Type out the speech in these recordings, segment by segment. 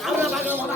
நான் பார்க்கணுமா?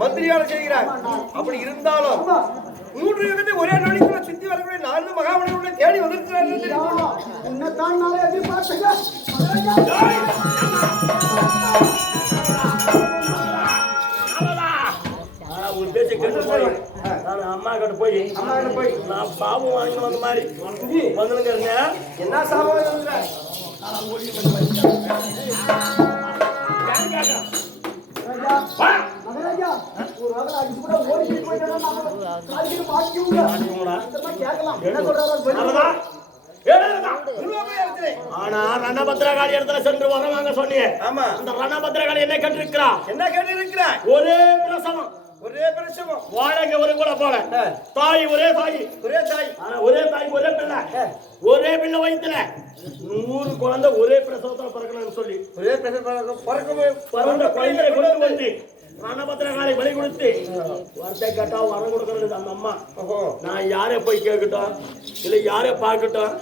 மந்திரியால செய்கிறார். அப்படி இருந்தாலும் 3 யுகத்தை ஒரே நொடிக்குள்ள சுத்தி வரக்கூடிய 4 மகாமனிதர்களை தேடி வந்திருக்கிறார்கள். உன்னைத்தான் நாளை எதிர்பார்த்தங்க. அம்மா கிட்ட போய் நான் சாபம் வாங்கி வந்த மாதிரி வந்துருங்க. என்ன சாபம்? மகாராஜா ஒரு வாரம் அடிச்சு கூட ஓடி போயிட்டா காலிக்கு மாட்டிவுங்க. கேட்கலாம் என்ன சொல்றாரோ ஆனா ரணபத்ரகாளி இடத்துல சென்று வரவாங்க சொன்னீங்க. ஆமா, அந்த ரணபத்ரகாளி என்ன கேட்டிருக்கிறா? என்ன கேட்டிருக்கிறா? ஒரே பிரசவம், ஒரே பிரசவம். வாழங்க ஒரு கூட போல தாய், ஒரே தாய், ஒரே தாய். ஆனா ஒரே தாய் ஒரே பிள்ளை, ஒரே பிள்ளை வயித்துல 100 குழந்தை ஒரே பிரசவத்துல பிறக்கணும்னு சொல்லி ஒரே பிரசவம் பிறந்த குழந்தையை கொண்டு வந்து ரணபத்ரகாளி பலி கொடுத்து வார்த்தை கேட்டா வரம் கொடுக்கறது அந்த அம்மா. நான் யாரே போய் கேட்கட்டும், இல்ல யாரே பார்க்கட்டும்,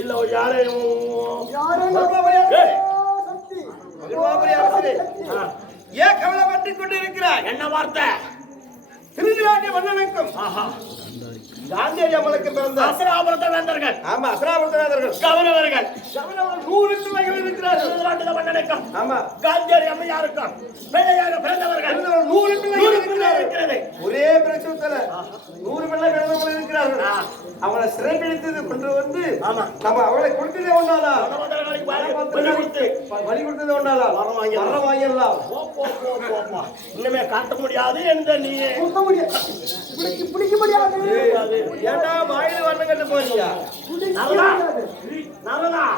இல்ல யாரையும் ஏன் கவலைப்பட்டு கொண்டு இருக்கிறார்? என்ன வார்த்தை? திருநாட்டிய மன்னனுக்கும் காந்தியடி அம்மனுக்கு பிறந்த அசராபுரத்த வேந்தர்கள். ஆமா, அசராபுரத்த வேந்தர்கள் கவர்னர்கள் 100 பிள்ளைகள் இருக்கிறார்கள். திருநாட்டிய மன்னனுக்கும் ஆமா, காந்தியடி அம்மையாருக்கும் பிள்ளையாக பிறந்தவர்கள் 100 பிள்ளைகள் இருக்கிறது. ஒரே பிரசவத்துல 100 பிள்ளை பிறந்தவர்கள் இருக்கிறார்கள். அவளை சிறைப்பிடித்தது கொண்டு வந்து நம்ம அவளை கொடுத்ததே ஒன்றாலா, வழி கொடுத்ததே ஒன்றாலா, வரம் வாங்கிடலாம். இன்னுமே காட்ட முடியாது என்று நீ பிடிக்க முடியாது. ஏண்டா வாயில வரணும் கட்டு போறியா?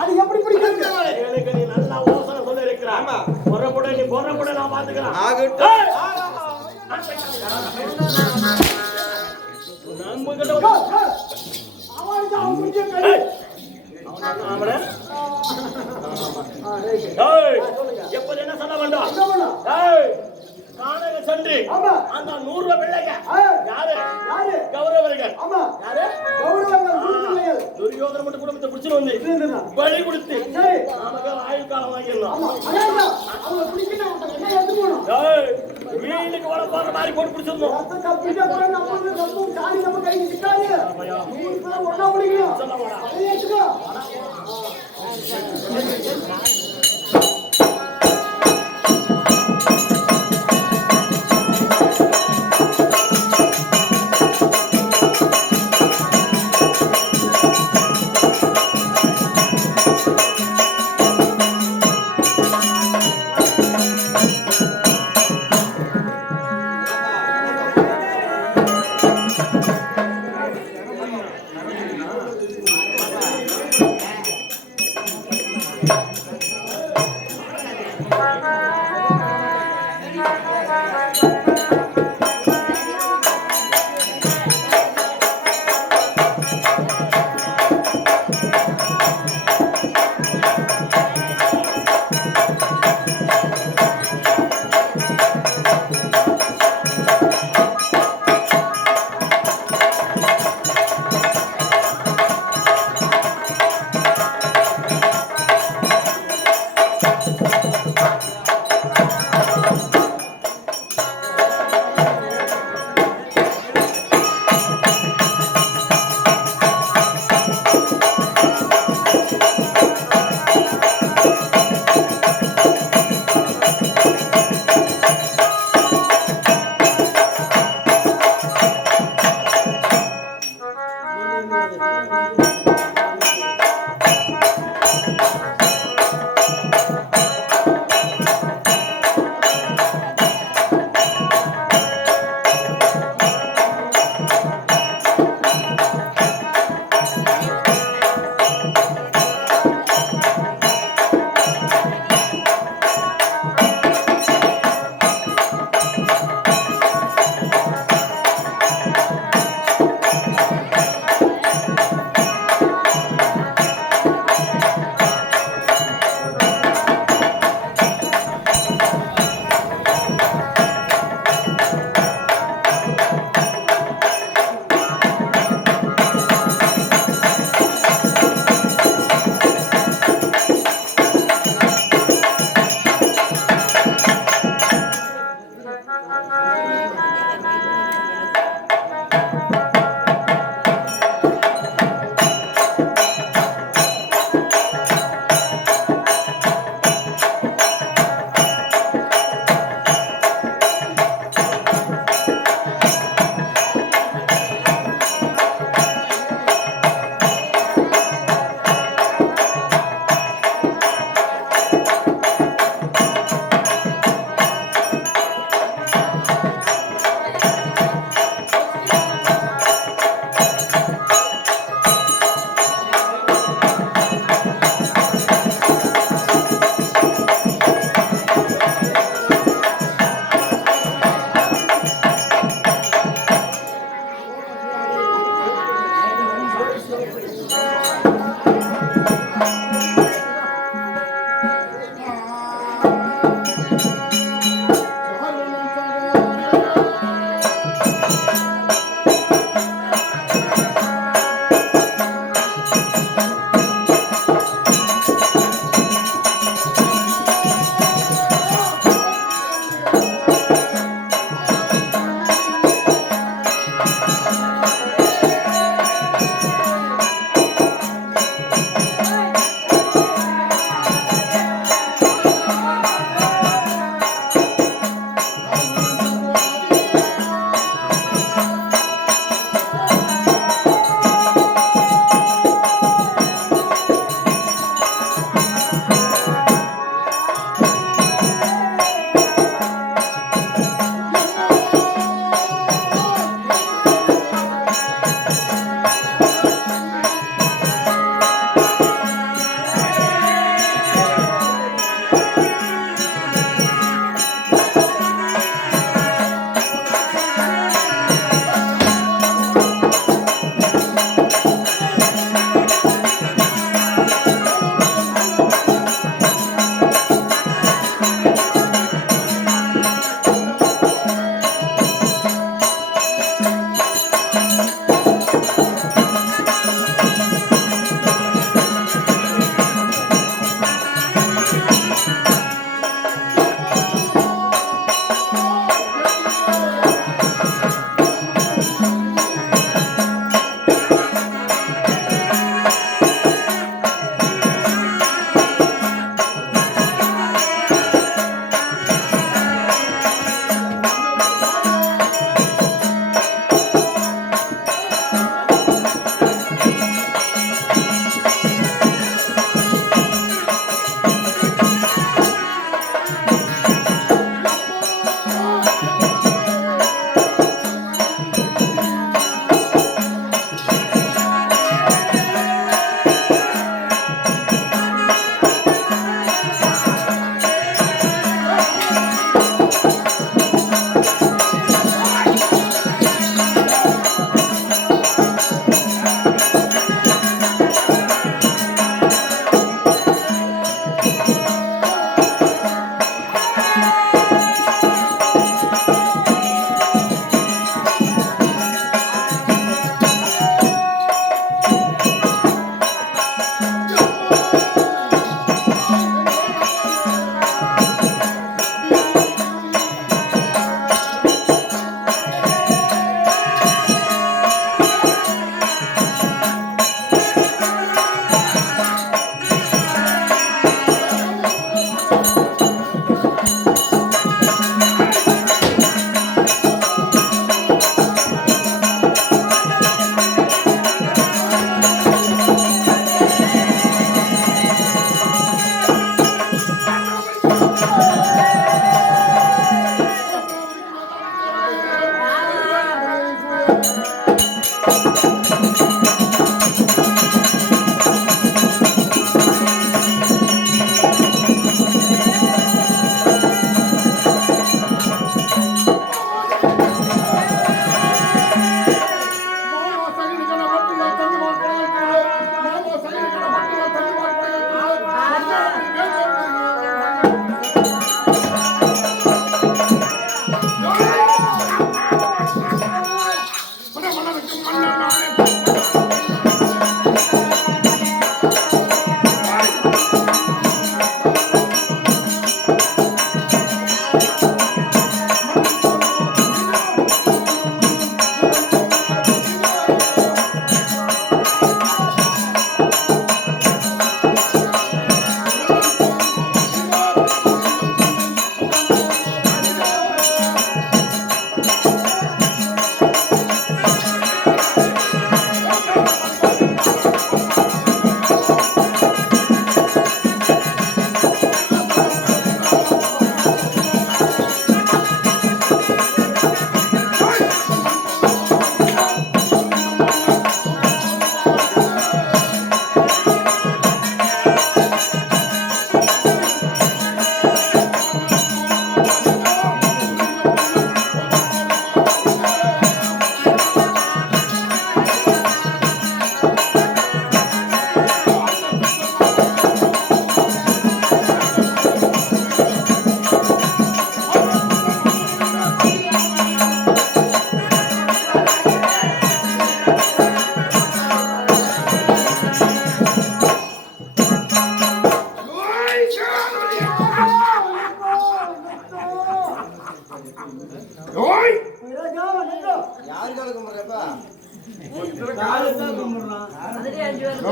அது எப்படி பிடிக்கிறது? எனக்கு நீ நல்லா யோசனை சொல்லி இருக்கிறான். பொறப்பட நீ பொறப்பட நான் பாத்துக்கிறேன். எப்போது என்ன சொல்ல வேண்டும்? காணக சென்று அந்த 100 பிள்ளைங்க யாரு கௌரவர்கள், துரியோதன மட்டும் குடும்பத்தை பிடிச்சிட்டு வந்து பலி கொடுத்து நமக்கு ஆயுள் காலம் வாங்கிடலாம். வீட்டுக்கு வர போற மாதிரி போட்டு பிடிச்சிருந்தோம்.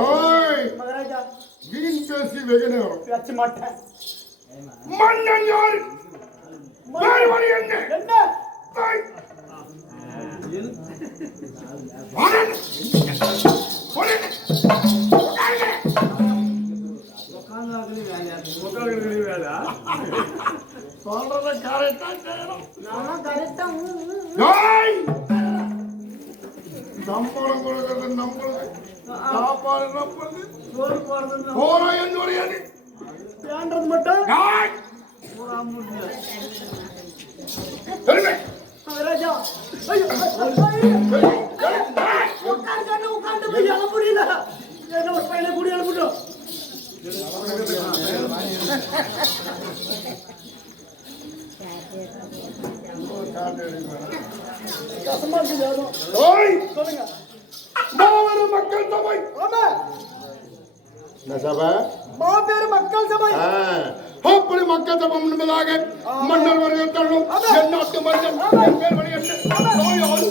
ஓய் மகாராஜா வீண் பேசி வெகு நேரம் பேச மாட்டேன். மன்னன் யாரு வேறு வழி என்ன என்ன தாய். மன்னன். போடு. சொல்றத கரெக்டா செய்யணும். நானும் கரெக்டா ஏய்! சம்பளம் கொடுக்கறது நம்மளுக்கு, சாப்பாடு நம்மளுக்கு, சோறு போடுறது போறா என்னுடைய அணி. வேண்டது மட்டும் ஏய்! பெருமை. மகாராஜா ஐயோ உட்கார்ந்து உட்கார்ந்து போய் எழ முடியல. என்ன ஒரு பையனை கூடி எழுப்பிட்டோம். கஷ்டமா இருக்கு யாரும். ஓய்! சொல்லுங்க. மாபெரும் மக்கள் சபை. ஆமா என்ன சபை? மாபெரும் மக்கள் சபை. அப்படி மக்கள் சபை முன்பதாக மன்னர் வருகை தள்ளும் என் நாட்டு மன்னன் என் பேர் வழி என்ன? நோயாளி, நோயாளி.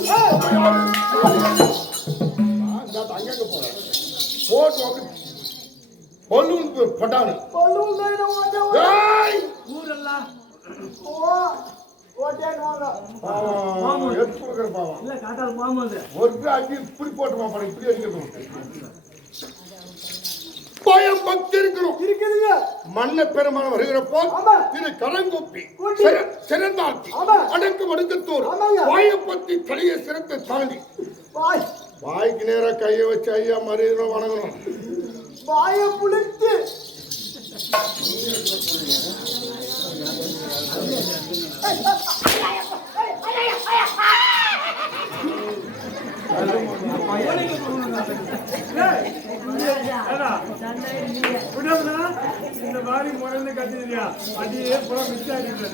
நான் அங்கங்க போறேன். போட்டு வந்து பொல்லும் பட்டானு. கொல்லும் தேன ஓட்ட ஏய்! ஊரெல்லாம் ஓட்டேனுவாங்க. எடுத்து கொடுக்குற பாவம். இல்ல காட்டால் மாமது ஒரு அடி இப்படி போட்டு பாப்பா, இப்படி அடிக்கணும். பயம் பக்தி இருக்கணும். இருக்குதுங்க. மன்ன பெருமான் வருகிற போல் ஆமா. திரு கரங்கொப்பி கூட்டி. சிறந்தாக்கி ஆமா. அடக்கு மடுக்கத்தோடு ஆமாங்க. வாயை பத்தி தலையை சிறந்த தாண்டி வாய் வாய்க்கு நேரா கையை வச்சு ஐயா மறியணும் வணங்கணும். வாய புளித்து இந்த மாதிரி முறைந்து கட்டியா அடியே புற மிஸ் ஆகிட்டு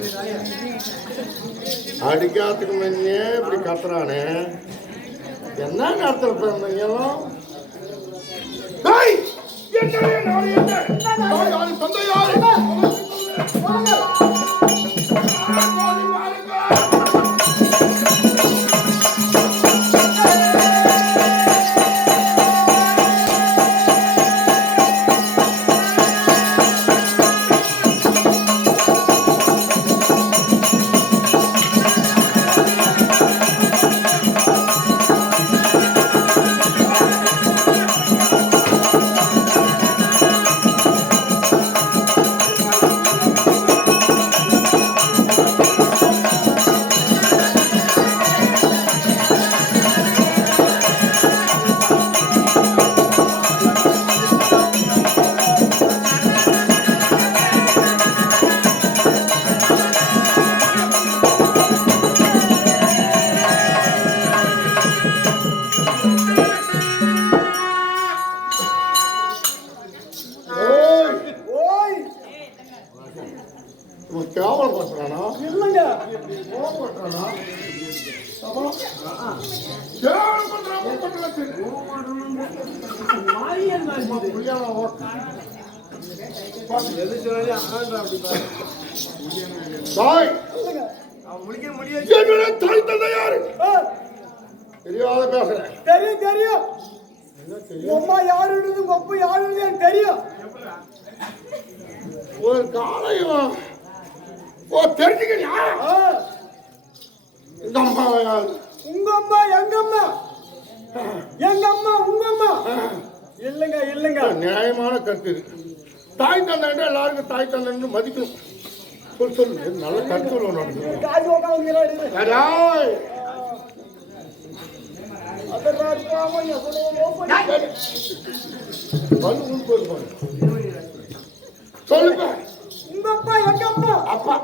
அடிக்காத்துக்கு முன்னே இப்படி கத்துறானே, என்ன நேரத்தில் பிறந்தீங்களோ? டேய்! என்னடே நாடு என்ன? நான் யாரு? தந்தை யாரு? வாருங்க, வாருங்க. கேவலப்படுறானா? இல்லைங்க. கோவப்படுறானா? கேவலப்படுறான். தாய் முடிக்க முடியாது. என்னுடைய தாய் தந்தை யாரு? தெரியாத பேசுறேன். தெரியும் தெரியும். என்ன உங்க தெரியும்? அம்மா யாருன்னு உங்க அப்பா யாருன்னு எனக்கு தெரியும். ஒரு காலையும் தெரிஞ்சுக்கிறியா? இந்த அம்மா யாரு? உங்க அம்மா எங்க அம்மா எங்க அம்மா உங்க அம்மா இல்லைங்க இல்லைங்க. நியாயமான கருத்து இருக்கு. தாய் தந்தை எல்லாருக்கும் தாய் தந்தை மதிக்கணும். சொல்லு நல்ல கருத்து நடக்குது. காசு உட்காந்து அடாய்! வந்து உன் போய் பாரு. சொல்லுங்க. உங்க அப்பா எங்க அப்பா அப்பா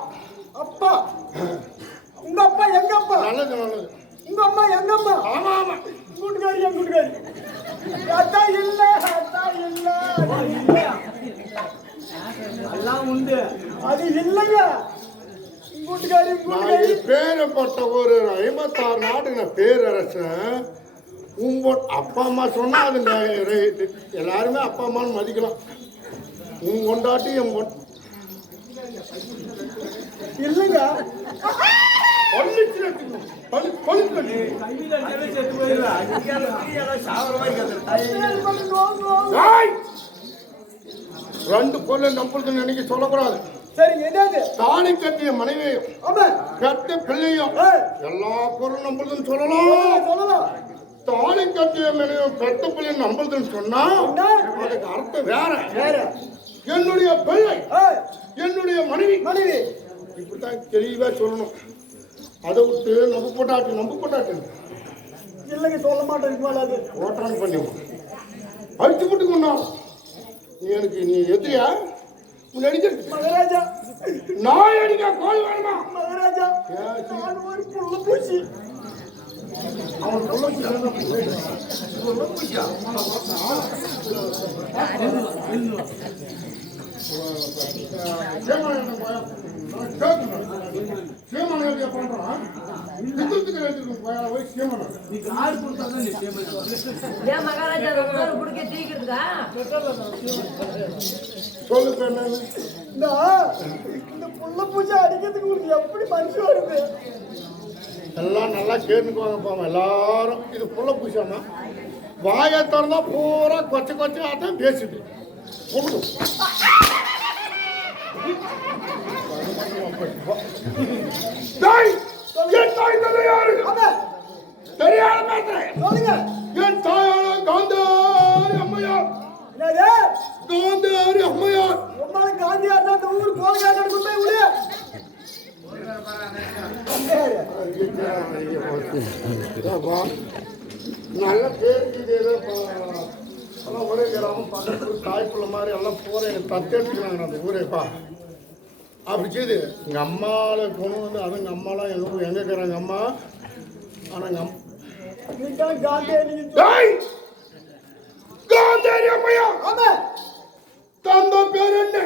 அப்பா உங்க அப்பா எங்க அப்பா நல்லது நல்லது. உங்க அம்மா எங்க அம்மா ஆமா ஆமா. கூட்டுக்காரி என் கூட்டுக்காரி அத்தா இல்ல அத்தா இல்ல எல்லாம் உண்டு அது இல்லைங்க. கூட்டுக்காரி நான் இது பேரப்பட்ட ஒரு 56 நாடு நான் பேரரசன். அப்பா அம்மா சொன்னா அது எல்லாருமே அப்பா அம்மான்னு மதிக்கலாம். உன் கொண்டாட்டி என் இல்லைங்க. ரெண்டு பொருளை நம்புறதுன்னு நினைக்க சொல்லக்கூடாது. சரி என்னது? தாலி கட்டிய மனைவியையும் ஆமா பெத்த பிள்ளையும் எல்லா பொருளும் நம்புறதுன்னு சொல்லலாம். சொல்லலாம். தாலி கட்டிய மனைவியும் பெத்த பிள்ளையும் நம்புறதுன்னு சொன்னா அதுக்கு அர்த்தம் வேற வேற. என்னுடைய பிள்ளை என்னுடைய மனைவி இப்படித்தான் தெளிவா சொல்லணும். அதை விட்டு நம்ப போட்டாட்டு இல்லைங்க சொல்ல மாட்டேன். அது ஓட்டான் பண்ணி அடிச்சு போட்டு கொண்டா. நீ எதிரியா அடிக்கிறது மகாராஜா? நாய் அடிக்க கோழி வேணுமா மகாராஜா? நான் ஒரு புள்ள பூச்சி. அவன் சொல்லு இந்த புள்ள பூச்சி அடிக்கிறதுக்கு உங்களுக்கு எப்படி மனசு வருது? எல்லாம் நல்லா கேட்டுக்குவாங்க பாவம் எல்லாரும். இது புள்ள பூசாமா வாயை திறந்தா பூரா கொச்சையாத்தான் பேசுது. என் தாயார காந்தாரி அம்மையார். காந்தாரி அம்மையார் காந்தியார் தான் இந்த ஊர் கோலகாட்டு கொண்டு போய் விடு. நல்ல பேருக்கு எல்லாம் ஒரே கிராமம் பக்கத்து தாய்ப்புள்ள மாதிரி எல்லாம் பூரா எனக்கு தத்தெடுத்துக்கிறாங்க அந்த ஊரேப்பா. அப்படி செய்து எங்கள் அம்மாவில் கொண்டு வந்து அது எங்கள் அம்மாலாம் எங்கே இருக்கிறாங்க அம்மா. ஆனால் எங்கள் காந்தாரி அம்மையா தந்த பேர் என்ன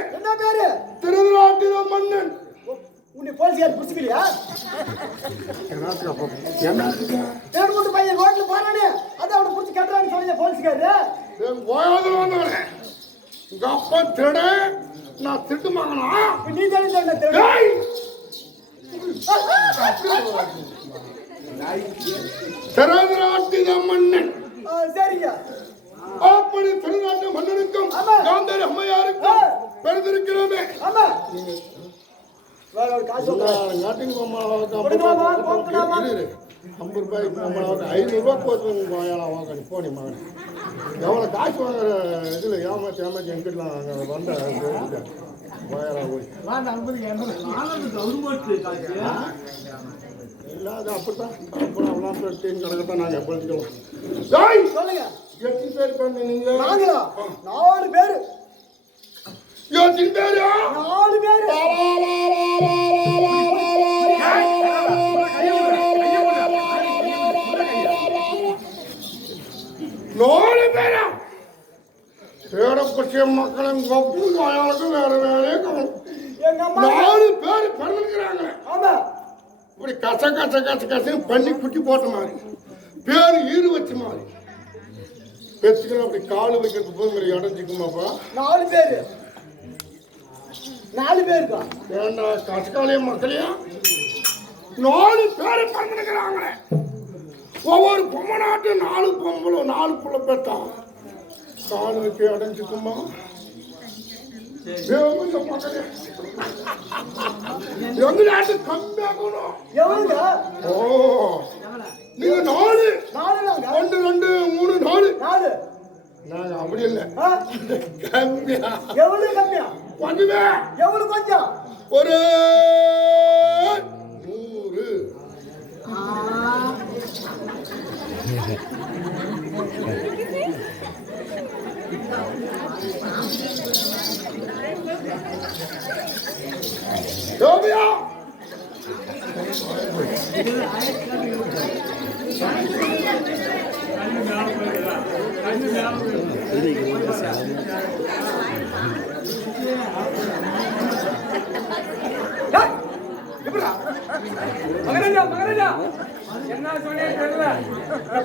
பேரு? திருநாட்டின மன்னன். உன்னை போலீஸ்கார் பிடிச்சிக்கலையா? என்ன பையன் ரோட்ல போறானே அதை அவனை பிடிச்சி கட்டுறான்னு சொல்லி போலீஸ்காரு எங்க அப்பா திருட நான் திருட்டு மகனா? நீ தானே திருநாட்டின மன்னன். சரிங்க. அப்படி திருநாட்டு மன்னனுக்கும் காந்தாரி அம்மையாருக்கும் பிறந்திருக்கிறோமே. ஆமா நாட்டின் ரூபாய் 500 போதும் போனி மகன் எவ்வளோ காசு வாங்குற இதில் ஏமாற்றி எங்கிட்டலாம் அங்கே வந்த இல்லாத அப்படித்தான் அப்புறம் டீம் கணக்கத்தான் நாங்கள் படிச்சுக்கலாம். சொல்லுங்க. எத்தனை பேர் பண்ணி நீங்கள்? நாங்களா 4 பேர். எத்தனை பேரா? 4 பேர். 4 பேரா? பேரப்பட்சிய மக்களும் கொப்பும் வாயாளுக்கும் வேற வேலையே கவனம். 4 பேர் பிறந்துக்கிறாங்க. ஆமா இப்படி கசன்னு பண்ணி குட்டி போட்ட மாதிரி பேரு ஈடு வச்ச மாதிரி பெற்றுக்கணும். அப்படி காலு வைக்கிறது போது இடஞ்சிக்குமாப்பா. 4 பேர். 4 பேருக்கா? ஏண்டா கசக்காலைய மக்களையா 4 பேரு பிறந்துக்கிறாங்களே. ஒவ்வொரு பொம்மை நாட்டு 4 பொம்பளை 4 புள்ள பெற்றான். காலு வைக்க அடைஞ்சுக்குமா? எங்க நாட்டு கம்மியாகணும். எவ்வளவுங்க? ஓ நீங்க 4 1 2 3 4 நாங்க அப்படி இல்லை. கம்மியா? எவ்வளவு கம்மியா? கொஞ்சமே. எவ்வளவு கொஞ்சம்? ஒரு 100. சோபியா மகராஜா என்ன சொன்னே தெரியல.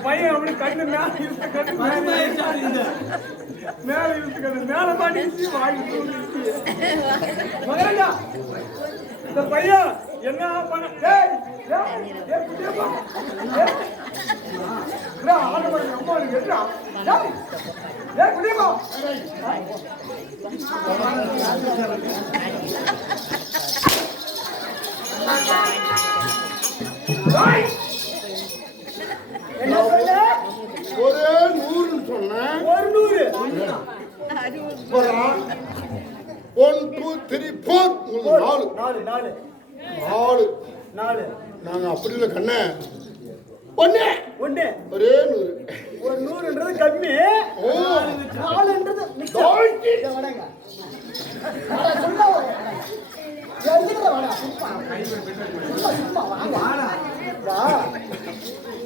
பையன் அப்படி கண்ணு மேல இழுத்து மேல மாட்டி வாங்கி மகராஜா இந்த பையன் என்ன பண்ண டேய் டேய் குட்டியப்பா டேய் ஆளு அம்மா எட்றா டேய் டேய் குட்டியப்பா டேய் என்ன சொல்ல ஒரே 100 சொன்னேன். 100 போறான். 1 2 3 4 4 4 4 நாங்க அப்படி இல்லை கண்ணே. ஒண்ணு ஒண்ணு ஒரே 100. ஒரு 100ன்றது கம்மி. ஓ 4ன்றது மிச்சம். தோல்வி. இத வடங்க. அட சொல்ல எதுக்குடா வடா சும்மா வாங்க. வா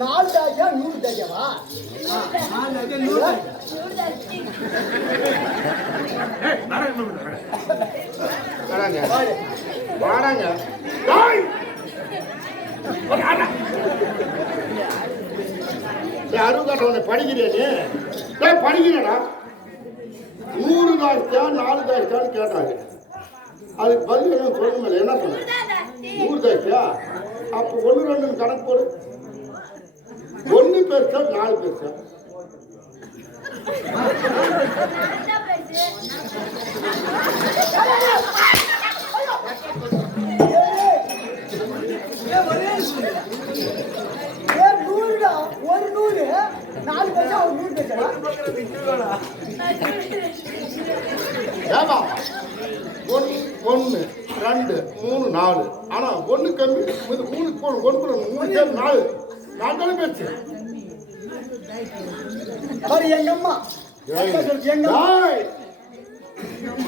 4 தாஜா 100 தாஜாவா 4 தாஜா 100 வாடாங்க வாடாங்க. டேய் யாரும் காட்டுறவனை படிக்கிறியா நீ? டேய் படிக்கிறடா. 100 காய்ச்சா 4 காய்ச்சான்னு கேட்டாங்க. அதுக்கு பதில் என்ன சொல்லணும்? என்ன சொன்ன? 100 காய்ச்சா அப்போ 1 2 கணக்கு போடு. 1 பெருசா 4 பெருசா? ஒரு 100 4 பேச்சா ஒரு 100 பேச்சா ஏமா 1 1 2 3 4 ஆனா 1 கம்மி இது 3 போடு 1 3 4 4 பேச்சு. அவர் எங்க அம்மா எங்க அம்மா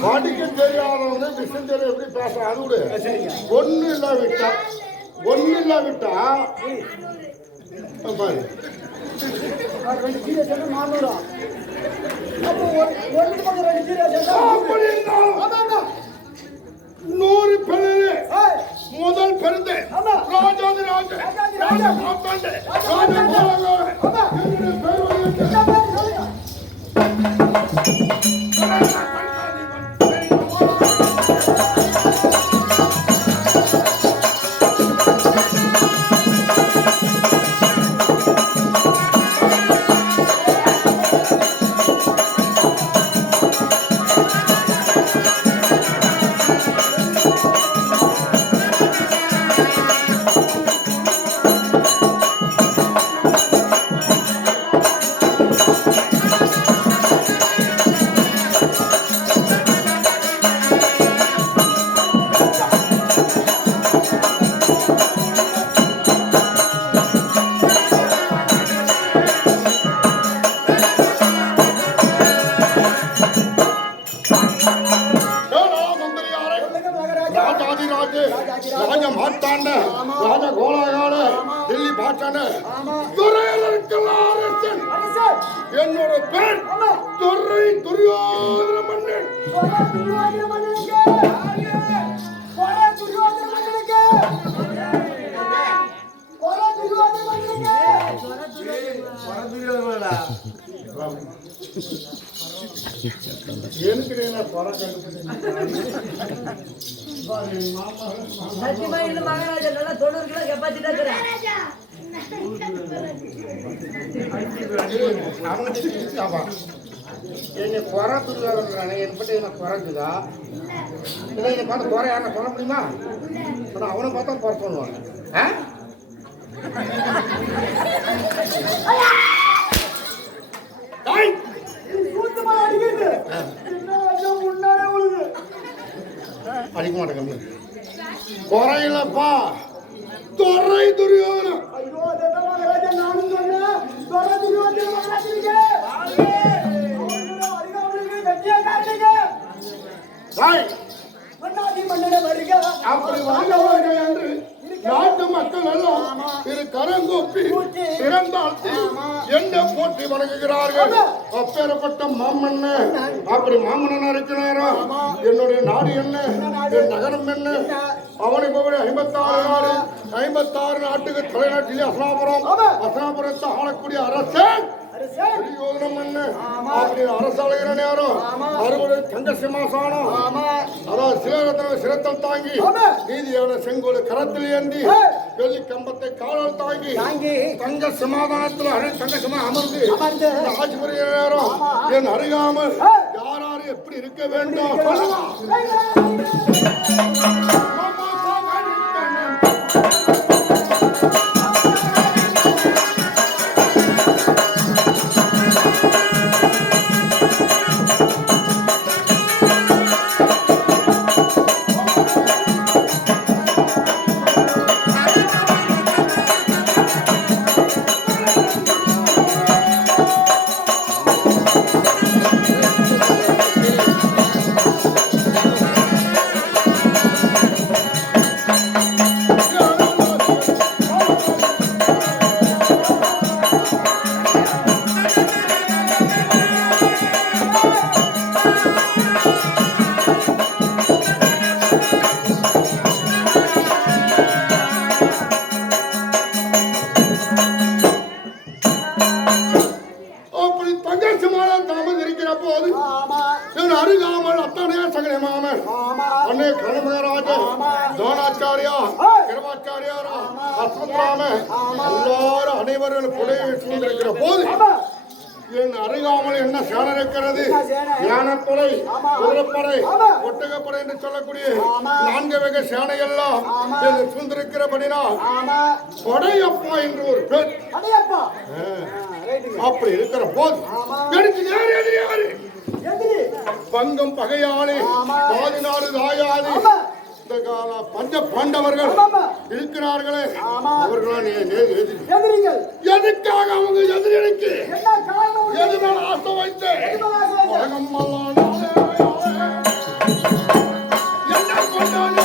படிக்க தெரியாதவங்க விஷயம் தெரியும் எப்படி பேச அது விடு. 1 இல்ல விட்டா பாரு 2 சீரியஸ் 400 அப்போ ஒரு பக்கம் 2 சீரியஸ் அப்படி இருந்தாலும் 100 பெருது முதல் பெருது ராஜாதி ராஜா ராஜா மாத்தாண்டே ராஜா போறாங்க என்னுடைய பேர் ராஜா மாத்தாண்ட ராஜா கோலாகால டெல்லி பாட்டாண்ட என்னோட பேர் துரை துரியோதன மன்னன். எனக்கு சத்தியமா இந்த மகாராஜா நல்லா 90 கிலோ கெப்பாசிட்டா இருக்கிறான். என்னை குறை துரியோதன என்பட்டு எனக்கு குறைஞ்சுதா இல்லை என்னை பார்த்து குறை யாரும் சொல்ல முடியுமா? ஆனால் அவனை பார்த்தா குறை சொல்லுவாங்க. அடிக்க மாட்டேங்க குறையிலப்பா துறை துரியோதனம். ஐயோ மகாராஜா நானும் சொன்னேன் துரை துரியோதன அப்படி வாழ்ந்தவர்கள் என்று நாட்டு மக்கள் எல்லாம் திரு கரங்கூப்பி பிறந்தாழ்த்தி என்ன போற்றி வணங்குகிறார்கள். அப்பேற்பட்ட மாமன்ன அப்படி மாமன்னன் இருக்கிறாரா? என்னுடைய நாடு என்ன? என் நகரம் என்ன? அவனை போய் 56 நாடு 56 நாட்டுக்கு தலைநாட்டிலே அசனாபுரத்தை ஆளக்கூடிய அரசன் துரியோதன மன்னன் அப்படி அரசாளுகிற நேரம் அறுவடை தங்க சிம்மாசனம் அதாவது சிலரத்ன சிரத்தில் தாங்கி நீதியான செங்கோல் கரத்தில் ஏந்தி வெள்ளி கம்பத்தை காலால் தாங்கி தங்க சமாதானத்தில் தங்க சமா அமர்ந்து ஆட்சி புரிகிற நேரம் என் அறியாமல் யாராரு எப்படி இருக்க வேண்டும் அருகாமல் அத்தனையா சகல மாமன் அன்னை கணமகராஜ தோணாச்சாரியா கிரமாச்சாரியாரா அஸ்வத்ராம எல்லாரும் அனைவரும் புடையை சூழ்ந்திருக்கிற போது என் அருகாமல் என்ன சேனை இருக்கிறது யானைப்படை குதிரைப்படை ஒட்டகப்படை என்று சொல்லக்கூடிய 4 வகை சேனை எல்லாம் சூழ்ந்திருக்கிறபடினால் படையப்பா என்று ஒரு பேர் அப்படி இருக்கிற போது பங்கம் பகையாளி பாதிநாடு தாயாளி இந்த பஞ்ச பாண்டவர்கள் இருக்கிறார்களே அவர்களால் எதுக்காக அவங்க எதிரிக்கு எது மேல ஆசை வைத்து என்ன கொண்டாலும்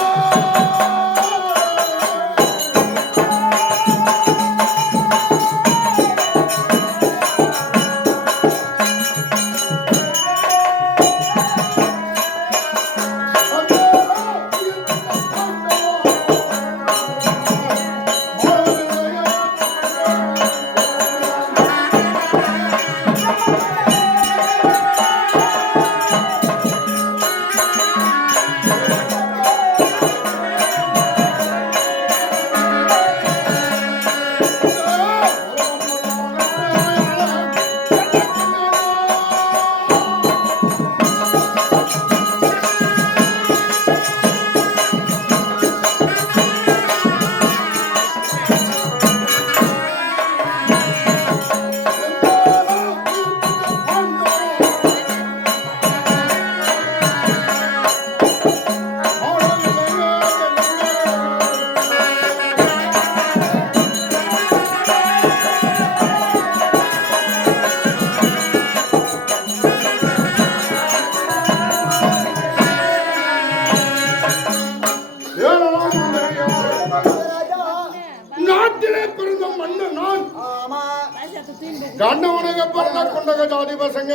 கண்டவனக பிறந்த கொண்டக ஜாதி பசங்க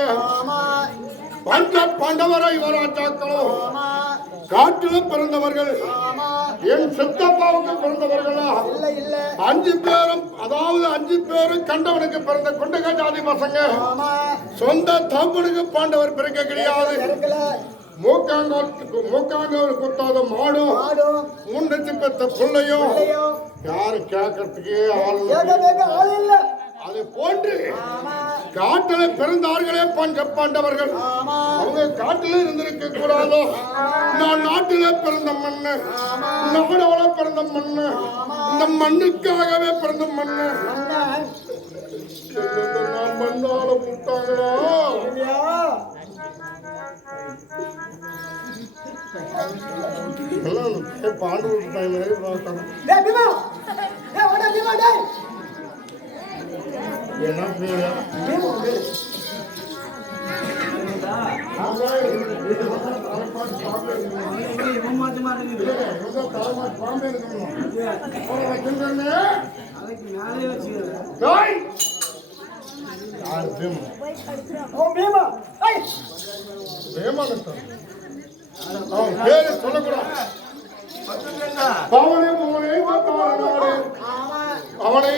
பஞ்ச பாண்டவரை வராச்சாக்களோ காட்டுல பிறந்தவர்கள் என் சித்தப்பாவுக்கு பிறந்தவர்களா 5 பேரும் அதாவது 5 பேரும் கண்டவனுக்கு பிறந்த கொண்டக ஜாதி பசங்க சொந்த தம்பனுக்கு பாண்டவர் பிறக்க கிடையாது மூக்காங்கோர் குத்தாத மாடும் 3 பெத்த பிள்ளையும் யாரு கேட்கறதுக்கு ஆள் இல்ல அது போன்று காட்டில பிறந்தார்களே பஞ்ச பாண்டவர்கள் அவங்க காட்டில இருந்திருக்க கூடாதோ நான் நாட்டில பிறந்த மண்ணு நாடோட பிறந்த மண்ணு இந்த மண்ணுக்காகவே பிறந்த மண்ணு மண்ணால விட்டாங்களா பாண்டு என்ன சொல்லக்கூடாது பவனே பவனே அவனை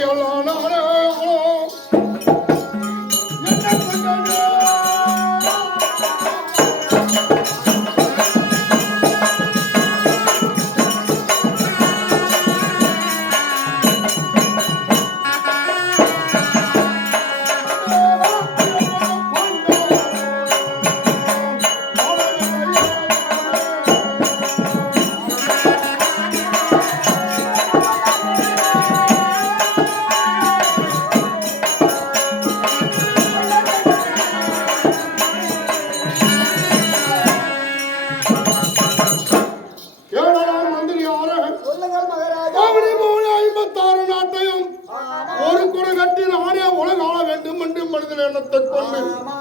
கூடு கட்டி நானே உலக ஆள வேண்டும் என்று மனிதன் எண்ணத்தை கொண்டு ஆமா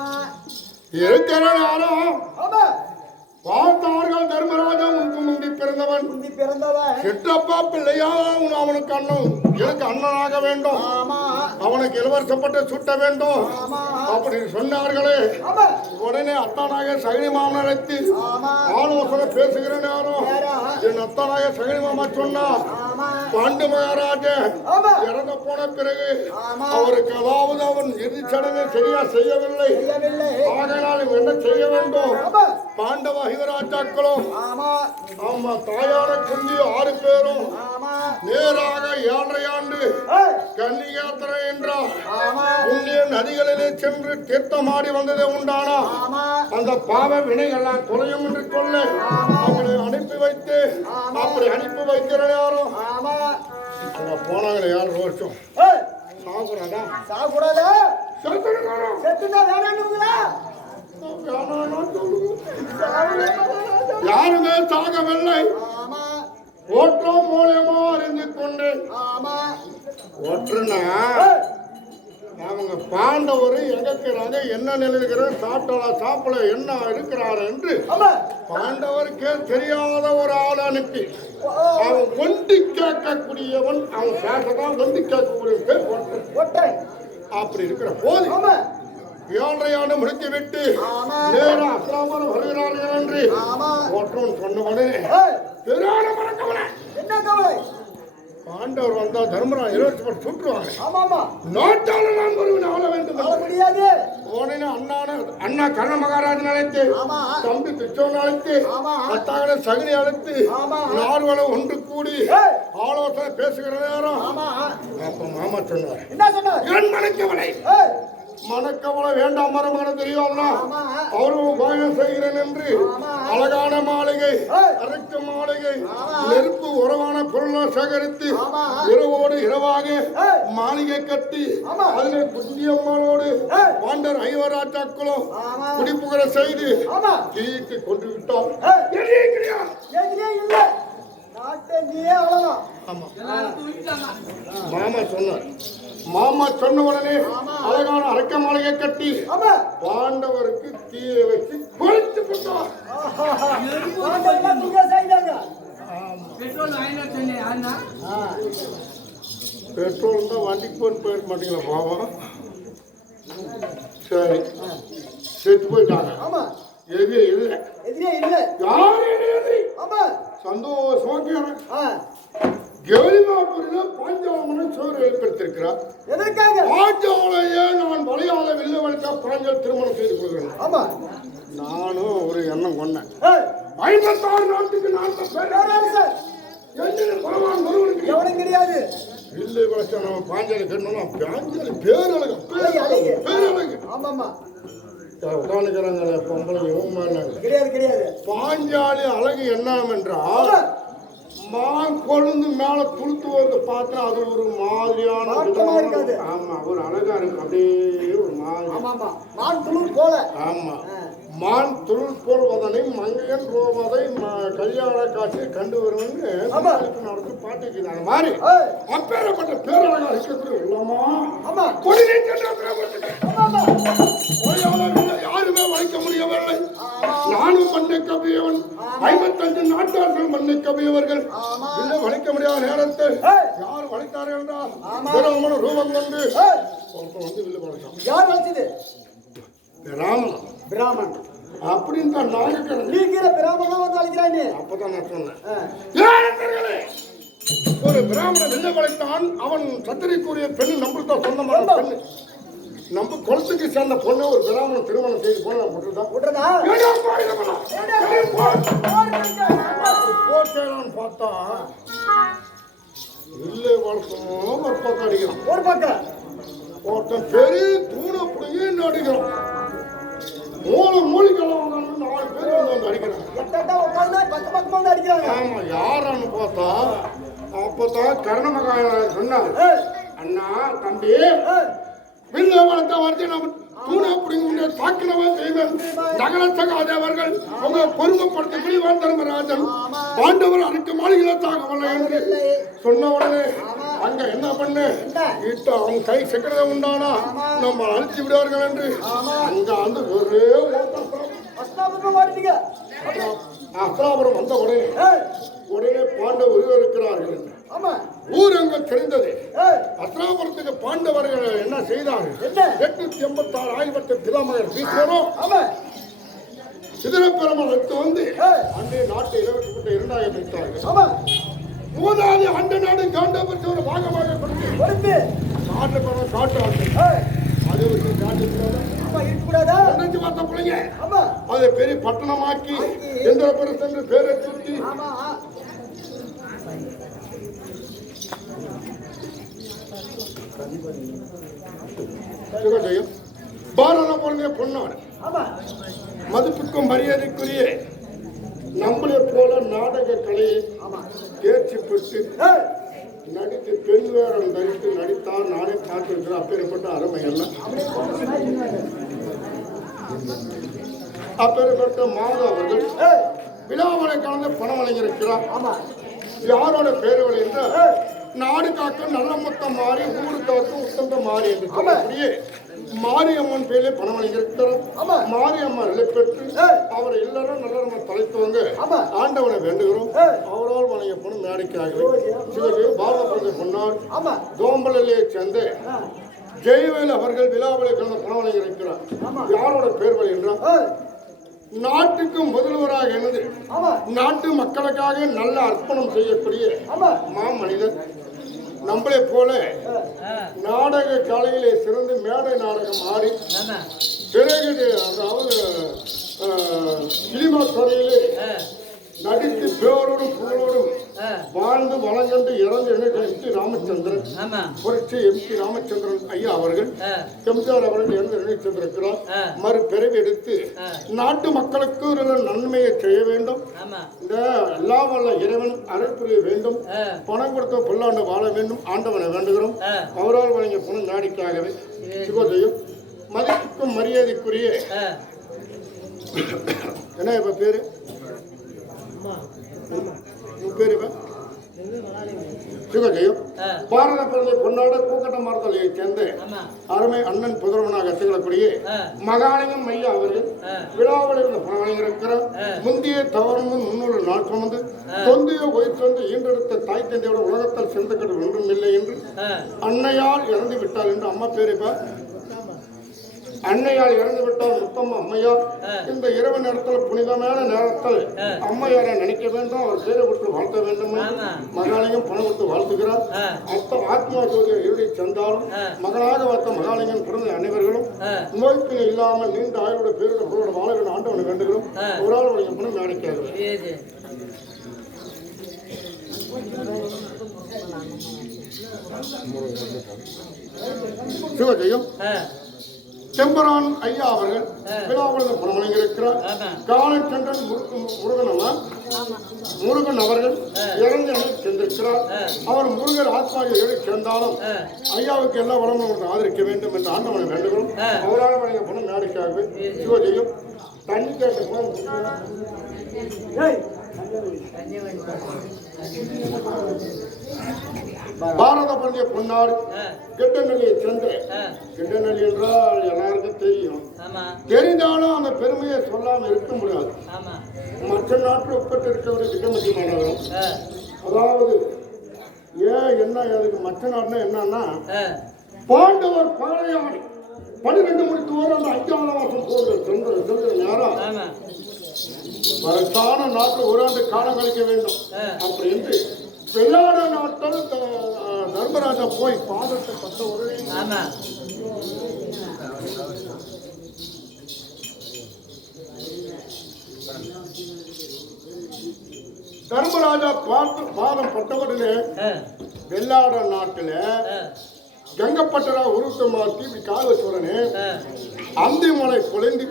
இருக்கிற நேரம் ஆமா பார்த்தார்கள் தர்மராஜா உனக்கு முந்தி பிறந்தவன் முந்தி பிறந்தவன் சிற்றப்பா பிள்ளையா அவனுக்கு அண்ணன் எனக்கு அண்ணனாக வேண்டும் ஆமா அவனுக்கு இளவரசப்பட்டு சுட்ட வேண்டும் ஆமா அப்படி சொன்னார்களே ஆமா உடனே அத்தானாக சகனி மாமன் அழைத்து ஆமா ஆலோசனை பேசுகிற நேரம் என் அத்தானாக சகனி மாமா சொன்னா ஆமா பாண்டு மகாராஜா ஆமா இறந்து போன பிறகு ஆமா அவருக்கு அதாவது அவன் இறுதி சடங்கை சரியா செய்யவில்லை செய்யவில்லை ஆகையினால் இவன் என்ன செய்ய வேண்டும் ஆமா பாண்டவ யுவராஜாக்களும் ஆமா ஆமா தாயார குந்தி 6 பேரும் ஆமா நேராக 7.5 ஆண்டு ஏய் கன்னி யாத்திரை என்றார் ஆமா புண்ணிய நதிகளிலே சென்று தீர்த்தமாடி வந்ததே உண்டானா ஆமா அந்த பாவ வினைகள்லாம் குறையும் என்று சொல்ல அவங்களை அனுப்பி வைத்து அப்படி அனுப்பி வைக்கிற நேரம் ஆமா அங்க போனாங்களே 7 வருஷம் ஏய் சாகுறாடா சாகக்கூடாது செத்துடுறான். செத்துட்டா வேணாண்டுங்களா வேணாம்னா சொல்லுங்க. யாருமே சாகவில்லை ஆமா ஓட்டம் மூலியமா அறிந்து கொண்டு ஆமா ஒற்றுனா ஏய் அவங்க பாண்டவர் எங்கிறாங்க என்ன நிலையில சாப்பிட என்ன இருக்கிறார் என்று ஆமா பாண்டவருக்கே தெரியாத ஒரு ஆள் அனுப்பி அவன் ஒண்டி கேட்கக்கூடியவன் அவன் பேசதான் ஒண்டி கேட்கக்கூடிய பேர் ஒற்றன். ஒட்டை அப்படி இருக்கிற போது ஆமா 7.5 ஆண்டு முடித்து விட்டு ஆமா நேரா அஸ்லாமரம் வருகிறார்கள் என்று ஆமா ஒற்றன் சொன்ன உடனே ஏய் பெரியான மறக்கவன என்ன கவலை பாண்டவர் வந்தா தர்மராஜ் 20 பேர் சுட்டுருவாங்க ஆமா ஆமா நாட்டாள நாம் ஒருவன் ஆள வேண்டும் ஆள முடியாது உடனே அண்ணா கர்ண மகாராஜன் அழைத்து ஆமா தம்பி பிச்சவன் அழைத்து ஆமா அத்தாகன சகுனி அழைத்து ஆமா நார்வலம் ஒன்று கூடி ஏய் ஆலோசனை பேசுகிற நேரம் ஆமா அப்ப மாமா சொன்னார் என்ன சொன்னார் என் மனக்கவலை ஏய் மனக்கவலை வேண்டாம் மரமான தெரியாதா ஆமா அவரும் பயணம் செய்கிறேன் என்று ஆமா அழகான மாளிகை ஏய் அரைக்க மாளிகை ஆமா நெருப்பு உறவான பொருளை சேகரித்து ஆமா இரவோடு இரவாக ஏய் மாளிகை கட்டி ஆமா அதிலே குந்தியம்மனோடு ஏய் பாண்டர் ஐவராஜாக்களும் ஆமா குடிப்புகிற செய்து ஆமா தீயிட்டு கொண்டு விட்டார் ஏய் எதிரே கிடையாது. எதிரே இல்ல நாட்டை நீயே அவ்வளவுதான் ஆமா மாமா சொன்னார் மாமா சொன்ன உடனே அழகான அரக்க மாளிகை கட்டி ஆமா பாண்டவருக்கு தீயை வச்சு கொளுத்து விட்டார். பாண்டவர்கள் துங்க செய்தாங்க பெட்ரோல் தான் வண்டிக்கு போயிட மாட்டீங்களா பாவம் சரி செத்து போயிட்டாங்க ஆமா எதிரே இல்லை எதிரே இல்ல யாரும் எதிரி ஆமா சந்தோஷமா கேறேன் ஆ கௌரிமாபுரியில் பாஞ்சாலமனை சோறு ஏற்படுத்தியிருக்கிறார் எதற்காக பாஞ்சாலையே நான் வழியாத வில்ல வழித்தா பாஞ்சால் திருமணம் செய்து கொள்கிறேன் ஆமா நானும் ஒரு எண்ணம் கொண்டேன் ஏய் 56 நாட்டுக்கு நான் தான் பேர். யாராரு சார் என்னுடைய பகவான் ஒருவனுக்கு எவனும் கிடையாது வில்லை வளர்ச்சா நம்ம பாஞ்சாலி கட்டணும் பாஞ்சாலி பேரழகு பேரழகு ஆமாமா உட்காந்துக்கிறாங்களே பொம்பளை இவங்க மேலாங்க கிடையாது கிடையாது பாஞ்சாலி அழகு என்னவென்றால் ஆமா மான் கொழுந்து மேல துளுத்து வந்து பார்த்தா அது ஒரு மாதிரியான மாற்றமா இருக்காது. ஆமா ஒரு அழகா இருக்கு அப்படியே ஒரு மாதிரி ஆமாமா மான் துளுர் போல ஆமா மான் துள் போடுவதனை மங்கையன் போவதை கல்யாண காட்சியை கண்டு வருவன்னு ஆமா. நடத்தி பாட்டுக்கு அந்த மாதிரி ஏய் அப்பேறப்பட்ட பேரழகா இருக்கக்கூடிய உள்ளமா ஆமா கொடியை ஆமாமா யாருமே வளைக்க முடியவில்லை ஆமா நானும் மண்ணை கவியவன் 55 நாட்டார்கள் மண்ணை கவியவர்கள் ஆமா இல்லை வளைக்க முடியாத நேரத்தில் ஏய் யார் வளைத்தார்கள் என்றால் ஆமா. பிரமண ரூபம் கொண்டு ஏய் ஒருத்தன் வந்து வில்லு வளைச்சான் யார் வச்சது ராமன் பிராமன் அப்படின்னு தான் நாங்க கிடந்து நீக்கிற பிராமணன் வந்து அழைக்கிறானே அப்பதான் நான் சொன்னேன் ஏன் நண்பர்களே? ஒரு பிராமணன் வில்ல வளைத்தான் அவன் சத்திரிக்குரிய பெண் நம்மளுக்கு சொந்தமான பெண் நம்ம குளத்துக்கு சேர்ந்த பொண்ணு ஒரு பிராமணன் திருமணம் செய்து போன போட்டுதான் விட்டுறதா போட்டேனான்னு பார்த்தா வில்லை வளர்க்கணும் ஒரு பக்கம் அடிக்கிறான் ஒரு பக்கம் ஒருத்தன் பெரிய தூணை பிடிங்கி அடிக்கிறான் மூலிகெல்லாம் 4 பேர் வந்து அடிக்கிறான் எட்டா உட்காந்து பக்கமா வந்து அடிக்கிறாங்க ஆமா யாரான்னு பார்த்தா அப்பதான் கர்ணமகாயன் சொன்னார் ஏய் அண்ணா தம்பி ஏய் வில்ல வளர்த்த வார்த்தை நம்ம தூணை பிடிங்க தாக்கினவன் செய்வன் நகரத்தகாதவர்கள் உங்களை பொறுமைப்படுத்த முடிவான் தர்மராஜன் பாண்டவர் அனைத்து மாளிகளை தாக்கவில்லை என்று சொன்ன உடனே ஆமா. அங்க என்ன பண்ணு என்ன? இட்ட அவன் கை செக்கிறத உண்டானா ஆமா. நம்ம அழிச்சு விடுவார்கள் என்று ஆமா. அங்க அந்த ஒரே ஓட்டம். அஸ்தாபுரம் மாட்டீங்க. அஸ்தாபுரம் வந்த உடனே ஏய், உடனே பாண்டவர் இருக்கிறார்கள். ஆமா. ஊர் அங்க தெரிந்தது. ஏய், அஸ்தாபுரத்துக்கு பாண்டவர்கள் என்ன செய்தார்கள்? என்ன? 886 ஆயிரத்து பிதாமகர் பீஸ்வரும் ஆமா. சிதறப்பெருமாள் எடுத்து வந்து ஏய், அன்றைய நாட்டை இளவரசப்பட்ட இரண்டாக பிரித்தார்கள். ஆமா. மூதாதி அண்ட நாடு காண்டபுரத்தை ஒரு பாகமாக கொடுத்து கொடுத்து. காட்டு பணம் காட்டு ஆட்டு ஏய், அது வச்சு காட்டு ஆமா, இருக்கக்கூடாதா? நினைச்சு பார்த்த பிள்ளைங்க ஆமா. அதை பெரிய பட்டணமாக்கி எந்திர பெருசு என்று பேரை சுட்டி ஆமா. சிவஜெயம் பாரத பொருளிய பொன்னாடு ஆமா. மதிப்புக்கும் மரியாதைக்குரிய நம்மளை போல நாடக கலையை ஆமா. தேர்ச்சி பெற்று ஏய், நடித்து பெண் வேடம் தரித்து நடித்தார். நானே பார்த்திருக்கிறேன். அப்பேற்பட்ட அருமை எல்லாம் அப்படியே போட்டு சொன்னாங்க. அப்பேற்பட்ட மாதா அவர்கள் ஏய், விழாவளை கலந்து பணம் வழங்கியிருக்கிறார். ஆமா. யாரோட பேர் என்றால் ஏய், நாடு காக்க நல்ல முத்தம் மாறி ஊரு காக்க உத்தந்த மாறி என்று சொல்லக்கூடிய மாரியம்மன் பேரிலே பணம் வழங்கியிருக்கிறார். ஆமா. மாரியம்மன் நிலை பெற்று ஏய், அவரை எல்லாரும் நல்ல நம்ம தலைத்துவங்க ஆமா. ஆண்டவனை வேண்டுகிறோம். ஏய், அவரால் வழங்கிய பணம் மேடைக்காகவே சிவகு பாரத பிரதம பொன்னார் ஆமா. தோம்பலிலே சேர்ந்த ஆ, ஜெயவேல் அவர்கள் விழாவளை கலந்து பணம் வழங்கியிருக்கிறார். ஆமா. யாரோட பேர் என்றால் ஏய், நாட்டுக்கு முதல்வராக இருந்து ஆமா. நாட்டு மக்களுக்காக நல்ல அர்ப்பணம் செய்யக்கூடிய ஆமா. மாமனிதன். நம்மளை போல ஏய், நாடக கலையிலே சிறந்து மேடை நாடகம் ஆடி ஆமா. பிறகு அதாவது சினிமா துறையிலே நடித்து பேரோடும் புகழோடும் வாழ்ந்து வளங்கண்டு இறந்து எம்.டி. ராமச்சந்திரன் ஆமா. புரட்சி எம்.டி. ராமச்சந்திரன் ஐயா அவர்கள் எம்ஜிஆர் அவர்கள் இறந்து நினைச்சிருக்கிறார். மறுபிறவி எடுத்து நாட்டு மக்களுக்கு ஒரு நன்மையை செய்ய வேண்டும். ஆமா. இந்த எல்லாம் வல்ல இறைவன் அருள் புரிய வேண்டும். பணம் கொடுத்த புல்லாண்டு வாழ வேண்டும். ஆண்டவனை வேண்டுகிறோம். அவரால் வழங்கிய பணம் நாடிக்காகவே சிவஜெயம் மதிப்புக்கும் மரியாதைக்குரிய என்ன இப்ப பேரு உன் பேரு இப்ப சிவஜெயம் பாரத பிறந்த பொன்னாட கூக்கட்ட மரத்தலையை சேர்ந்த ஆமா. அருமை அண்ணன் புதல்வனாக திகழக்கூடிய மகாலிங்கம் ஐயா அவர்கள் விழாவில் இருந்த பணம் முந்தைய தவறும் முன்னூறு நாள் சுமந்து தொந்திய உயிர் சொந்து ஈன்றெடுத்த தாய் தந்தையோட உலகத்தால் சிறந்தக்கட்டு ஒன்றும் இல்லை என்று அன்னையால் இறந்து விட்டாள் என்று அம்மா பேரு இப்ப அன்னையால் இறந்து விட்டால் முத்தம்மா அம்மையார். இந்த இரவு நேரத்தில் புனிதமான நேரத்தில் அம்மையாரை நினைக்க வேண்டும். அவர் பேரை விட்டு வாழ்த்த வேண்டும். மகாலிங்கம் பணம் விட்டு வாழ்த்துகிறார். ஆத்மா ஜோதியை எழுதி சென்றாலும் மகனாக பார்த்த மகாலிங்கம் பிறந்த அனைவர்களும் நோய்க்கு இல்லாமல் நீண்ட ஆயுளோட பேரோட பொருளோட வாழ வேண்டும். ஆண்டவனை வேண்டுகிறோம். ஒரு ஆள் வழங்க பணம் மேடைக்காக சிவஜெயம் செம்பரான் ஐயா அவர்கள் விழாவில் பணம் வழங்கியிருக்கிறார். காலச்சந்திரன் முருகன் அவர்கள் இறந்து சென்றிருக்கிறார். அவர் முருகன் ஆத்மாவை எழுதி சேர்ந்தாலும் ஐயாவுக்கு எல்லா வளமும் ஆதரிக்க வேண்டும் என்று ஆண்டவனை வேண்டுகிறோம். அவரால் வழங்கிய பணம் நாடுக்காகவே சிவஜெயம் தண்ணி கேட்டு பாரத பிறந்த பொன்னாடு கெட்டநெல்லியை சேர்ந்த கெட்டநெல்லி என்றால் எல்லாருக்கும் தெரியும். தெரிந்தாலும் அந்த பெருமையை சொல்லாம இருக்க முடியாது. மற்ற நாட்டில் உட்பட்டு இருக்கிற திட்டமிட்டு மாநகரம் அதாவது ஏன் என்ன அதுக்கு மற்ற நாடுனா என்னன்னா பாண்டவர் பாளையாடி 12 மணிக்கு வர அந்த 5ஆவது மாசம் போடுற நேரம் வரட்டான நாட்டில் ஒரு ஆண்டு காலம் கழிக்க வேண்டும் அப்படின்னு வெள்ளாட நாட்கள் தர்மராஜா போய் பாதத்தை பட்ட உடனே தர்மராஜா பாதம் பட்ட உடனே வெள்ளாட நாட்டுல கங்கப்பட்டரா உருவத்தை மாற்றி கால் வச்ச உடனே அந்தி மலை குலைந்து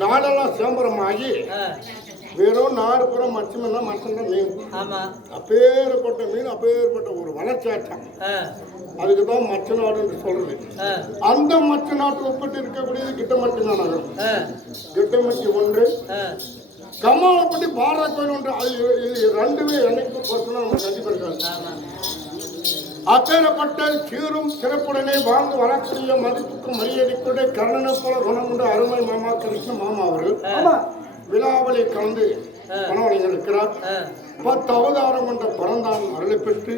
நாடெல்லாம் சேம்பரமாகி வெறும் நாடு புறம் மச்சம் தான் மச்சம் மீன். அப்பேற்பட்ட மீன் அப்பேற்பட்ட ஒரு வளர்ச்சியாட்டம். அதுக்கு தான் மச்ச நாடு என்று சொல்றது. அந்த மச்ச நாட்டு உட்பட்டு இருக்கக்கூடியது கிட்டமட்டி நகரம். கிட்டமட்டி ஒன்று கம்மாளப்பட்டி பாரத கோயில் ஒன்று. அது ரெண்டுமே என்னைக்கு பொறுத்துனா நம்ம கண்டிப்பா இருக்காது. அப்பேற்பட்ட சீரும் சிறப்புடனே வாழ்ந்து வரக்கூடிய மதிப்புக்கும் மரியாதைக்குடைய கர்ணனை போல குணமுண்டு அருமை மாமா கிருஷ்ண மாமா அவர்கள் விழாவளி கலந்து பணவழிகள் இருக்கிறார். 10 அவதாரம் கொண்ட பரந்தான் அருளை பெற்று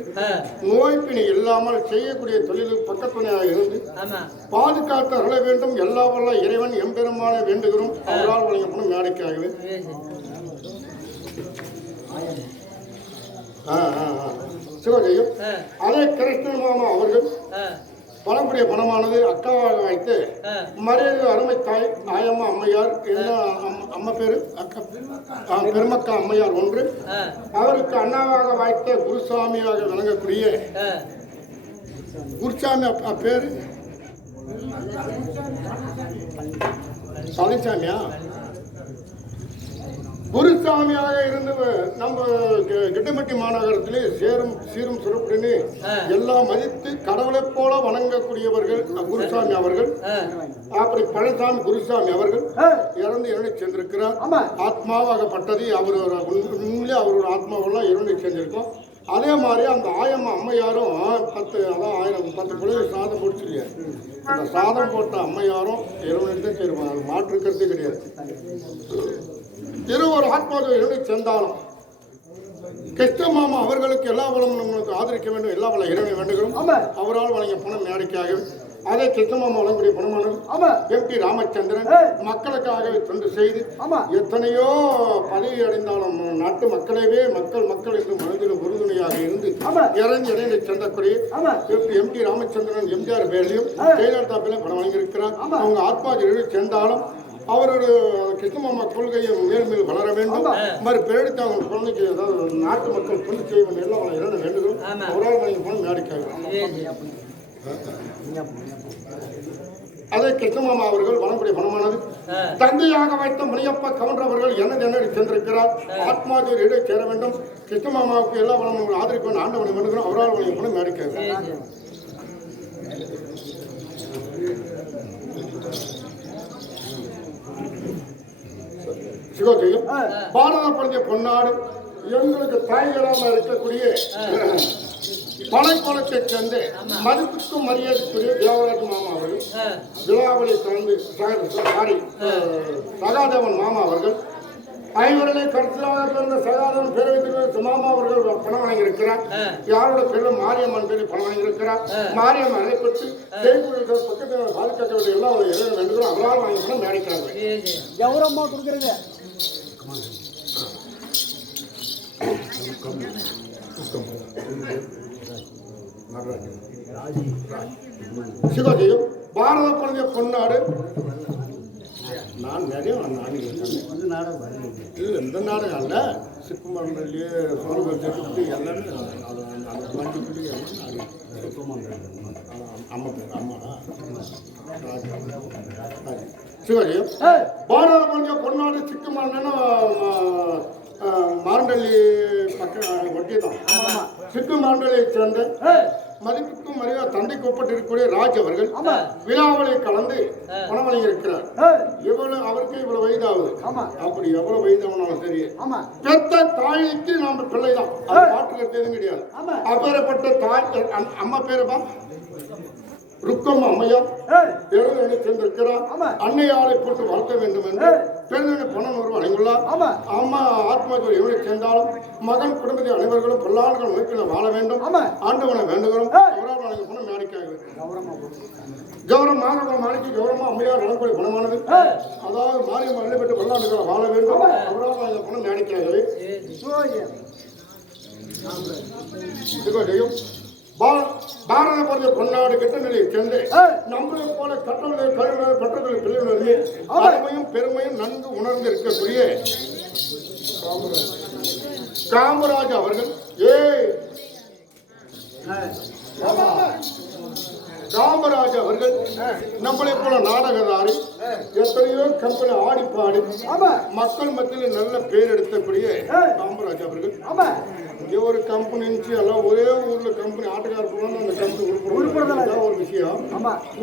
நோய்பிணி இல்லாமல் செய்யக்கூடிய தொழிலுக்கு பக்கத்துணையாக இருந்து பாதுகாத்து அருள வேண்டும். எல்லா வல்ல இறைவன் எம்பெருமான வேண்டுகிறோம். அவரால் வழங்கப்படும் மேடைக்காகவே சிவஜெயம் அதே கிருஷ்ணன் மாமா அவர்கள் பணமுடைய பணமானது அக்காவாக வைத்து மறைவு அருமை தாய் ஆயம்மா அம்மையார் என்ன அம்மா பேரு அக்கா பெருமக்கா அம்மையார் ஒன்று அவருக்கு அண்ணாவாக வாய்த்த குருசாமியாக விளங்கக்கூடிய குருசாமி பேரு பழனிசாமியா குருசாமியாக இருந்து நம்ம கிட்டமட்டி மாநகரத்திலே சீரும் சிறப்புடனே எல்லாம் மதித்து கடவுளை போல வணங்கக்கூடியவர்கள் குருசாமி அவர்கள். அப்படி பழனிசாமி குருசாமி அவர்கள் இறந்து இறந்து சென்றிருக்கிறார். ஆத்மாவாகப்பட்டது அவர் உண்மையிலே அவரோட ஆத்மாவெல்லாம் இறந்து செஞ்சிருக்கோம். அதே மாதிரி அந்த ஆயம்மா அம்மையாரும் 10 குழந்தை சாதம் முடிச்சிருக்காரு. அந்த சாதம் போட்ட அம்மையாரும் இறைவனுக்கு தான் சேருவாங்க. அது மாற்றுக்கிறதே கிடையாது. இருவர் ஆத்மாவை இருந்து சென்றாலும் கிருஷ்ண மாமா அவர்களுக்கு எல்லா வளமும் நம்மளுக்கு ஆதரிக்க வேண்டும். எல்லா வளம் இறைவனை வேண்டுகிறோம். அவரால் வழங்கிய பணம் மேடைக்காக அதே கிருஷ்ண மாமா வழங்கக்கூடிய பணமானது எம்பி ராமச்சந்திரன் மக்களுக்காக தொண்டு செய்து எத்தனையோ பதவி அடைந்தாலும் நாட்டு மக்களவே மக்கள் என்று மனதில் உறுதுணையாக இருந்து இறங்கி இடையில சென்றக்கூடிய எம்பி ராமச்சந்திரன் எம்ஜிஆர் பேரிலையும் ஜெயலலிதா பேரையும் பணம் வழங்கியிருக்கிறார். அவங்க ஆத்மாஜி சென்றாலும் அவரோட கிருஷ்ணமாமா கொள்கையை மேல் வளர வேண்டும். மாதிரி பேரெடுத்து அவங்க குழந்தைக்கு ஏதாவது நாட்டு மக்கள் தொண்டு செய்ய வேண்டிய எல்லாம் அவங்களை இறந்து வேண்டுகிறோம். அவரால் வழங்கி போன மேடைக்காக அதே கிருஷ்ணமாமா அவர்கள் வழங்கக்கூடிய பணமானது தந்தையாக வைத்த முனியப்ப கவுண்டவர்கள் என்ன சென்றிருக்கிறார். ஆத்மாஜோர் இடையே சேர வேண்டும். கிருஷ்ணமாமாவுக்கு எல்லா வளமும் ஆதரிக்க வேண்டும். ஆண்டவனை வேண்டுகிறோம். அவரால் வழங்கி போன மேடைக்காக சிவஜெயம் பாரத பண்டிய பொன்னாடு எங்களுக்கு தாய்களாக இருக்கக்கூடிய பனைக்குளத்தை சேர்ந்து மதிப்புக்கும் மரியாதைக்குரிய தேவராஜ் மாமா அவர்கள் விழாவளி கலந்து சகாதேவன் மாமா அவர்கள் ஐவர்களை கருத்தலாக பிறந்த சகாதேவன் பேரவைத் மாமா அவர்கள் பணம் வழங்கியிருக்கிறார். யாரோட பேரில் மாரியம்மன் பேரில் பணம் வழங்கியிருக்கிறார். மாரியம்மன் அழைப்பட்டு செய்திகள் பக்கத்தில் பாதுகாக்க வேண்டிய எல்லாம் அவர்கள் இறைவன் வேண்டுகிறோம். அவரால் வாங்கி பணம் மேடைக்கிறார்கள். கௌரவமா கொடுக்குறது சிவஜெயம் பாரத குழந்தைய பொன்னாடு நான் நிறைய எந்த நாடகம் அல்ல சிக்குமரன்லேயே சோழர்கள் எல்லாமே மஞ்சள் அம்மா பேர் அம்மா சிவஜெயம் பாரத குழந்தைய பொன்னாடு சிக்குமரன் மாரண்டள்ளி பக்கம் ஒட்டி தான் சிக்கு மாரண்டள்ளியை சேர்ந்த மதிப்புக்கும் மரியாதை தந்தைக்கு ஒப்பட்டிருக்கக்கூடிய ராஜ் அவர்கள் விழாவளை கலந்து பணம் வழங்கியிருக்கிறார். அவருக்கு இவ்வளவு வயதாகுது. அப்படி எவ்வளவு வயதானாலும் சரி பெத்த தாய்க்கு நாம பிள்ளைதான். அது மாற்றுக்கிறது எதுவும் கிடையாது. அப்பேற்பட்ட தாய் அம்மா பேருப்பா ருக்கம்மா அம்மையார் தேர்தலை சென்றிருக்கிறார். அன்னையாரை போட்டு வளர்க்க வேண்டும் என்று பெருந்தனை பணம் ஒரு வழங்கியுள்ளார். அம்மா ஆத்மாக்கள் எவ்வளவு சேர்ந்தாலும் மகன் குடும்பத்தை அனைவர்களும் பல்லாண்டுகள் அமைப்பில் வாழ வேண்டும். ஆண்டவனை வேண்டுகிறோம். அவரால் வழங்க பணம் மேடைக்காக கௌரவம் மாணவ மாணிக்கு கௌரவமா அம்மையார் வழங்கக்கூடிய பணமானது அதாவது மாரியம்மன் அள்ளிப்பட்டு பல்லாண்டுகளை வாழ வேண்டும். அவரால் வழங்க பணம் மேடைக்காகவே பாரத பண்டிய பொன்னாடு கிட்ட நிலையை சேர்ந்து நம்மளை போல கட்டளை கருணை பட்டங்களை பிள்ளைகளுமே அருமையும் பெருமையும் நன்கு உணர்ந்து இருக்கக்கூடிய காமராஜ் அவர்கள் காமராஜ் அவர்கள் நம்மளை போல நாடகதாரி எத்தனையோ கம்பெனி ஆடி பாடி மக்கள் மத்தியில் நல்ல பேர் எடுத்தக்கூடிய காமராஜ் அவர்கள் இங்கே ஒரு கம்பெனி இருந்துச்சு எல்லாம் ஒரே ஊர்ல கம்பெனி ஆட்டுக்கார போனாலும் அந்த கம்பெனி உருப்படுறதா ஒரு விஷயம்.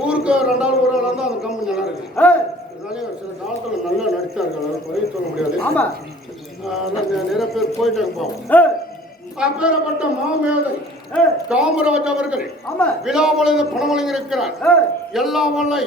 ஊருக்கு 2 ஊராக இருந்தால் அந்த கம்பெனி நல்லா இருக்கு. சில காலத்தில் நல்லா நடித்தார்கள். அதை பதிவு சொல்ல முடியாது. நிறைய பேர் போயிட்டாங்க பாவம். அப்பேற்பட்ட மாமேதை ஏ, காமராஜ் அவர்கள் ஆமா விழாவளைந்து பணம் வழங்கியிருக்கிறார். ஏ, எல்லாம் வல்ல